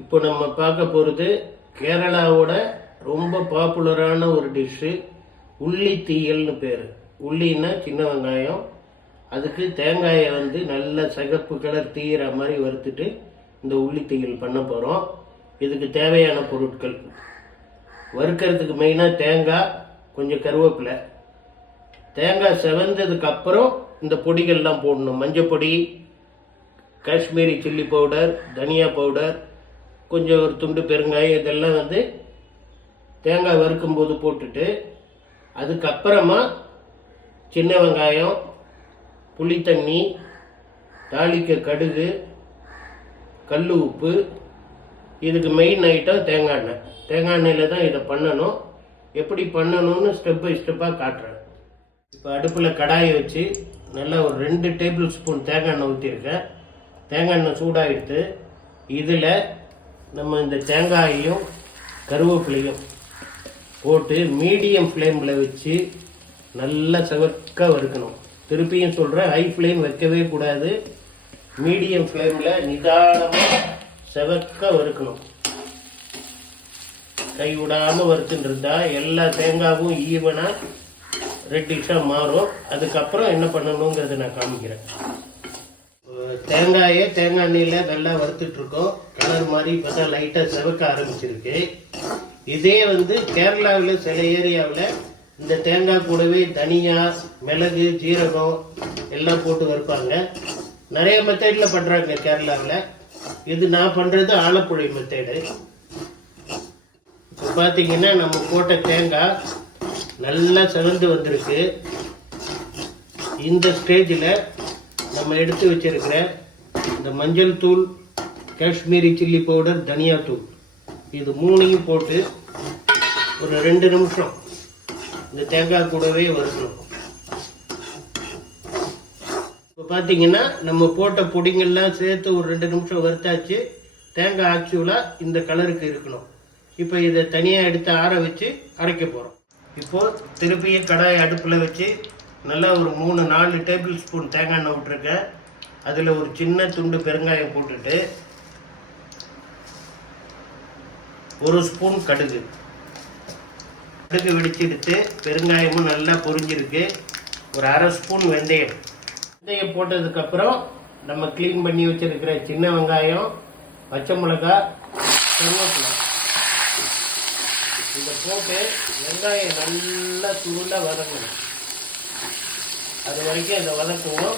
இப்போ நம்ம பார்க்க போகிறது கேரளாவோட ரொம்ப பாப்புலரான ஒரு டிஷ்ஷு உள்ளி தீயல்னு பேர். உள்ளின்னா சின்ன வெங்காயம், அதுக்கு தேங்காயை வந்து நல்ல சிகப்பு கலர் தீயிற மாதிரி வறுத்துட்டு இந்த உள்ளி தீயல் பண்ண போகிறோம். இதுக்கு தேவையான பொருட்கள்: வறுக்கிறதுக்கு மெயினாக தேங்காய், கொஞ்சம் கருவேப்பிலை. தேங்காய் செவந்ததுக்கு அப்புறம் இந்த பொடிகள்லாம் போடணும். மஞ்சள் பொடி, காஷ்மீரி சில்லி பவுடர், தனியா பவுடர், கொஞ்சம் ஒரு துண்டு பெருங்காயம், இதெல்லாம் வந்து தேங்காய் வறுக்கும்போது போட்டுட்டு, அதுக்கப்புறமா சின்ன வெங்காயம், புளி தண்ணி, தாளிக்க கடுகு, கல் உப்பு. இதுக்கு மெயின் ஐட்டம் தேங்காய் எண்ணெய். தேங்காய் எண்ணெயில் தான் இதை பண்ணணும். எப்படி பண்ணணும்னு ஸ்டெப் பை ஸ்டெப்பாக காட்டுறேன். இப்போ அடுப்பில் கடாயை வச்சு நல்லா ஒரு 2 டேபிள் ஸ்பூன் தேங்காய் எண்ணெய் ஊற்றிருக்கேன். தேங்காய் எண்ணெய் சூடாகிடுத்து. இதில் நம்ம இந்த தேங்காயையும் கருவேப்பிலையும் போட்டு மீடியம் ஃப்ளேமில் வச்சு நல்லா செவக்க வறுக்கணும். திருப்பியும் சொல்கிறேன், ஹை ஃப்ளேம் வைக்கவே கூடாது. மீடியம் ஃப்ளேமில் நிதானமாக செவக்க வறுக்கணும். கை விடாமல் வறுத்துன்னு இருந்தால் எல்லா தேங்காயும் ஈவனாக ரெட்டிஷாக மாறும். அதுக்கப்புறம் என்ன பண்ணணுங்கிறத நான் காமிக்கிறேன். தேங்காயை தேங்காய் எண்ணெயில் நல்லா வறுத்துட்ருக்கோம். கலர் மாதிரி இப்போ தான் லைட்டாக செவக்க ஆரம்பிச்சிருக்கு. இதே வந்து கேரளாவில் சில ஏரியாவில் இந்த தேங்காய் கூடவே தனியா, மிளகு, ஜீரகம் எல்லாம் போட்டு வறுப்பாங்க. நிறைய மெத்தடில் பண்ணுறாங்க கேரளாவில். இது நான் பண்ணுறது ஆலப்புழை மெத்தடு. இப்போ பார்த்தீங்கன்னா நம்ம போட்ட தேங்காய் நல்லா செவந்து வந்திருக்கு. இந்த ஸ்டேஜில் நம்ம எடுத்து வச்சிருக்கிற இந்த மஞ்சள் தூள், காஷ்மீரி சில்லி பவுடர், தனியா தூள், இது 3ஐயும் போட்டு ஒரு 2 நிமிஷம் இந்த தேங்காய் கூடவே வறுக்கணும். இப்போ பார்த்தீங்கன்னா நம்ம போட்ட பொடிங்கள்லாம் சேர்த்து ஒரு 2 நிமிஷம் வறுத்தாச்சு. தேங்காய் ஆக்சுவலாக இந்த கலருக்கு இருக்கணும். இப்போ இதை தனியாக எடுத்து ஆற வச்சு அரைக்க போகிறோம். இப்போது திருப்பியும் கடாயை அடுப்பில் வச்சு நல்லா ஒரு 3-4 டேபிள் ஸ்பூன் தேங்காய் எண்ணெய் விட்டுருக்கேன். அதில் ஒரு சின்ன துண்டு பெருங்காயம் போட்டுட்டு, 1 ஸ்பூன் கடுகு வெடிச்செடுத்து, பெருங்காயமும் நல்லா பொரிஞ்சிருக்கு. ஒரு 1/2 ஸ்பூன் வெந்தயம் போட்டதுக்கப்புறம் நம்ம க்ளீன் பண்ணி வச்சிருக்கிற சின்ன வெங்காயம், பச்சை மிளகாய், கருவேப்பிலை இதை போட்டு வெங்காயம் நல்லா சுருளாக வதக்கணும். அது வரைக்கும் இதை வதக்குவோம்.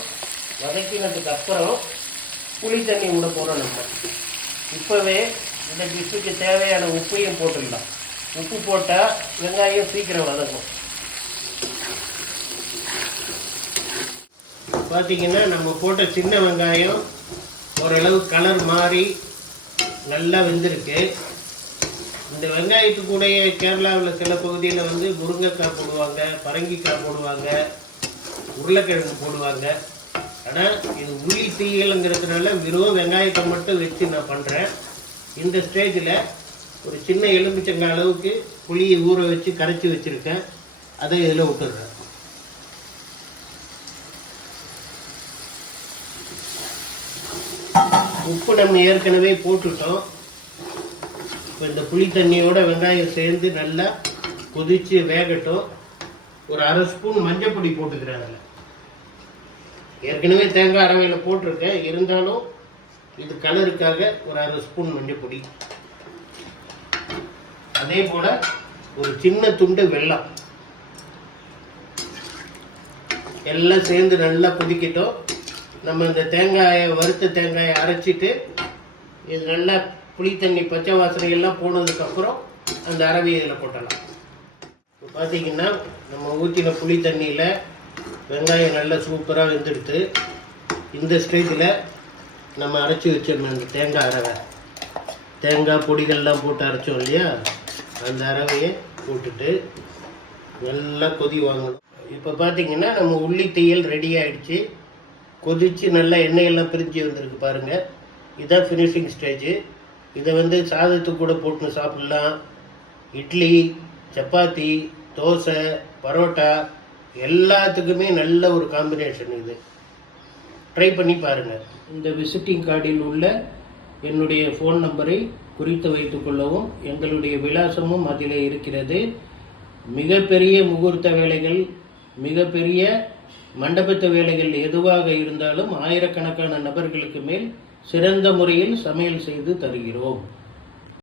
வதக்கினதுக்கு அப்புறம் புளி தண்ணி விட போகிறோம். நம்ம இப்போவே இந்த டிஷ்ஷுக்கு தேவையான உப்பையும் போட்டுடலாம். உப்பு போட்டால் வெங்காயம் சீக்கிரம் வதக்கும். பார்த்தீங்கன்னா நம்ம போட்ட சின்ன வெங்காயம் ஓரளவு கலர் மாறி நல்லா வெந்திருக்கு. இந்த வெங்காயத்துக்கு கூட கேரளாவில் சில பகுதியில் வந்து முருங்கைக்காய் போடுவாங்க, பரங்கிக்காய் போடுவாங்க, உருளைக்கிழங்கு போடுவாங்க. ஆனால் இது உள்ளி தீயலுங்கிறதுனால வெறும் வெங்காயத்தை மட்டும் வச்சு நான் பண்ணுறேன். இந்த ஸ்டேஜில் ஒரு சின்ன எலுமிச்சங்காய் அளவுக்கு புளியை ஊற வச்சு கரைச்சி வச்சுருக்கேன். அதை இதில் விட்டுடுறேன். உப்பு நம்ம ஏற்கனவே போட்டுட்டோம். இப்போ இந்த புளி தண்ணியோட வெங்காயம் சேர்ந்து நல்லா கொதித்து வேகட்டும். ஒரு 1/2 ஸ்பூன் மஞ்சள் பொடி போட்டுக்கிறேன். அதில் ஏற்கனவே தேங்காய் அரவையில் போட்டிருக்கேன். இருந்தாலும் இது கலருக்காக ஒரு 1/2 ஸ்பூன் மஞ்சள் பொடி. அதே போல் ஒரு சின்ன துண்டு வெல்லம். எல்லாம் சேர்ந்து நல்லா கொதிக்கட்டும். நம்ம இந்த தேங்காயை, வறுத்த தேங்காயை அரைச்சிட்டு இது நல்லா புளி தண்ணி பச்சை வாசனையெல்லாம் போனதுக்கப்புறம் அந்த அரவை இதில் போட்டலாம். இப்போ பார்த்தீங்கன்னா நம்ம ஊற்றின புளி தண்ணியில் வெங்காயம் நல்லா சூப்பராக வெந்துடுத்து. இந்த ஸ்டேஜில் நம்ம அரைச்சி வச்சிடணும் அந்த தேங்காய் அரவை. தேங்காய் பொடிகள்லாம் போட்டு அரைச்சோம் இல்லையா, அந்த அரவையை போட்டுட்டு நல்லா கொதி வாங்கணும். இப்போ பார்த்தீங்கன்னா நம்ம உள்ளி தீயல் ரெடி ஆகிடுச்சு. கொதித்து நல்லா எண்ணெயெல்லாம் பிரிஞ்சு வந்திருக்கு பாருங்கள். இதுதான் ஃபினிஷிங் ஸ்டேஜு. இதை வந்து சாதத்துக்கு கூட போட்டு சாப்பிட்லாம். இட்லி, சப்பாத்தி, தோசை, பரோட்டா எல்லாத்துக்குமே நல்ல ஒரு காம்பினேஷன். இது ட்ரை பண்ணி பாருங்கள். இந்த விசிட்டிங் கார்டில் உள்ள என்னுடைய ஃபோன் நம்பரை குறித்து வைத்துக் கொள்ளவும். எங்களுடைய விலாசமும் அதிலே இருக்கிறது. மிகப்பெரிய முகூர்த்த வேலைகள், மிகப்பெரிய மண்டபத்து வேலைகள் எதுவாக இருந்தாலும் ஆயிரக்கணக்கான நபர்களுக்கு மேல் சிறந்த முறையில் சமையல் செய்து தருகிறோம்.